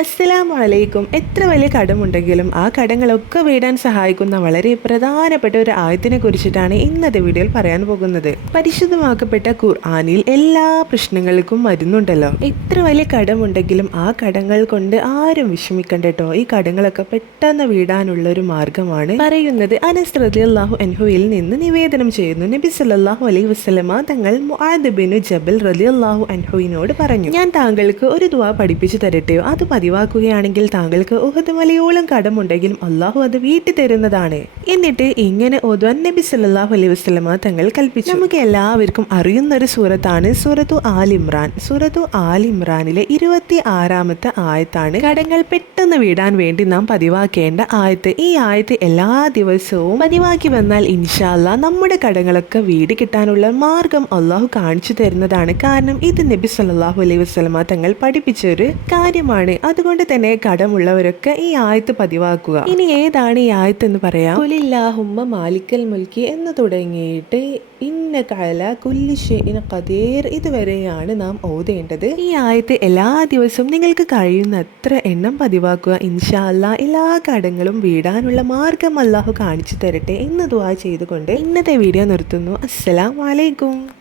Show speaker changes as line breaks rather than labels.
അസ്സലാമു അലൈക്കും എത്ര വലിയ കടമുണ്ടെങ്കിലും ആ കടങ്ങളൊക്കെ വീടാൻ സഹായിക്കുന്ന വളരെ പ്രധാനപ്പെട്ട ഒരു ആയത്തിനെ കുറിച്ചിട്ടാണ് ഇന്നത്തെ വീഡിയോയിൽ പറയാൻ പോകുന്നത്. പരിശുദ്ധമാക്കപ്പെട്ട ഖുർആാനിൽ എല്ലാ പ്രശ്നങ്ങൾക്കും മരുന്നുണ്ടല്ലോ. എത്ര വലിയ കടമുണ്ടെങ്കിലും ആ കടങ്ങൾ കൊണ്ട് ആരും വിഷമിക്കണ്ട കേട്ടോ ഈ കടങ്ങളൊക്കെ പെട്ടെന്ന് വീടാനുള്ള ഒരു മാർഗമാണ് പറയുന്നത്. അനസ് റളിയല്ലാഹു അൻഹുവിൽ നിന്ന് നിവേദനം ചെയ്യുന്നു. നബി സല്ലല്ലാഹു അലൈഹി വസല്ലമ തങ്ങൾ മുആദ് ജബൽ റലിയല്ലാഹു അൻഹുവിനോട് പറഞ്ഞു. ഞാൻ താങ്കൾക്ക് ഒരു ദുവാ പഠിപ്പിച്ചു തരട്ടെയോ? അത് പതിവാക്കുകയാണെങ്കിൽ താങ്കൾക്ക് ഉഹദ് മലയോളം കടമുണ്ടെങ്കിലും അള്ളാഹു അത് വീട്ടി തരുന്നതാണ്. എന്നിട്ട് ഇങ്ങനെ ഓതുവാൻ നബി സല്ലല്ലാഹു അലൈഹി വസ്ലമ തങ്ങൾ കൽപ്പിച്ചു. നമുക്ക് എല്ലാവർക്കും അറിയുന്ന ഒരു സൂറത്താണ് സൂറത്തു ആൽ ഇമ്രാൻ. സൂറത്തു ആൽ ഇമ്രാനിലെ ഇരുപത്തി ആറാമത്തെ ആയത്താണ് കടങ്ങൾ പെട്ടെന്ന് വീടാൻ വേണ്ടി നാം പതിവാക്കേണ്ട ആയത്ത്. ഈ ആയത്ത് എല്ലാ ദിവസവും പതിവാക്കി വന്നാൽ ഇൻഷാല്ല നമ്മുടെ കടങ്ങളൊക്കെ വീട് കിട്ടാനുള്ള മാർഗം അള്ളാഹു കാണിച്ചു തരുന്നതാണ്. കാരണം ഇത് നബി സല്ലാഹു അലൈഹി വസ്ലമ തങ്ങൾ പഠിപ്പിച്ച ഒരു കാര്യമാണ് അതുകൊണ്ട് തന്നെ കടമുള്ളവരൊക്കെ ഈ ആയത്ത് പതിവാക്കുക. ഇനി ഏതാണ് ഈ ആയത്ത് എന്ന് പറയാം? കുലില്ലാഹുമ്മ മാലിക്കൽ മുൽക്കി എന്ന് തുടങ്ങിയിട്ട് ഇന്ന കല കുല്ലി ഷെയ്ഇൻ ഖദീർ ഇതുവരെയാണ് നാം ഓതേണ്ടത്. ഈ ആയത്ത് എല്ലാ ദിവസവും നിങ്ങൾക്ക് കഴിയുന്നത്ര എണ്ണം പതിവാക്കുക. ഇൻഷാല്ല എല്ലാ കടങ്ങളും വീടാനുള്ള മാർഗം അല്ലാഹു കാണിച്ചു തരട്ടെ എന്ന് ദുവാ ചെയ്തുകൊണ്ട് ഇന്നത്തെ വീഡിയോ നിർത്തുന്നു. അസ്സലാമു അലൈക്കും.